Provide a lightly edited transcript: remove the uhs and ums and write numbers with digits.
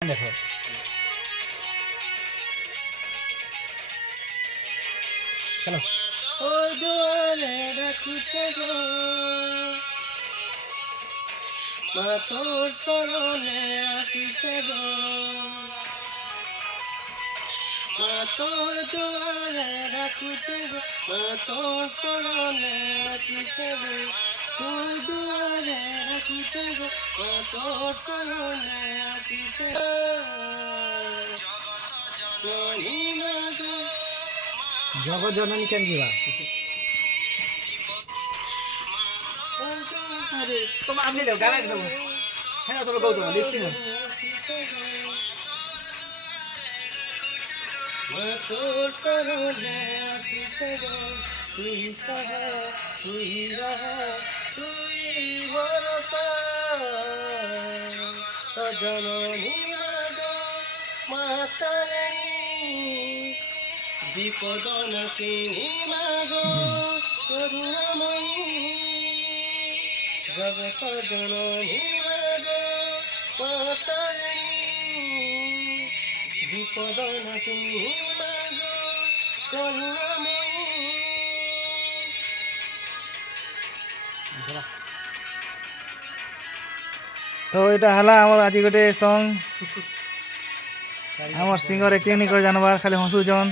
দেখো চলো ও দুয়ারে ডাকুছে গো মা তোর চরণে আসিছে গো মা তোর দুয়ারে ডাকুছে গো মা তোর চরণে আসিছে গো তোর দুয়ারে ডাকুছে গো মা তোর চরণে আসিছে জগৎ জননী কেন দিবা তোমার আপনি দাও গান একদম হ্যাঁ তোমরা গাও তোমরা লিখছি না তোর চরণে আসিছে গো তুই সাহা তুই রাহা তুই ভরসা জননী মাতারিণী বিপদ নাশিনী মাগো করুণাময়ী জগত জননী মাগো মাতারিণী বিপদ নাশিনী মাগো করুণাময়ী। তো এটা হলা আমার আজি গোটে সং আমার সিঙ্গর একটি করে জানবার খালি হসুজন।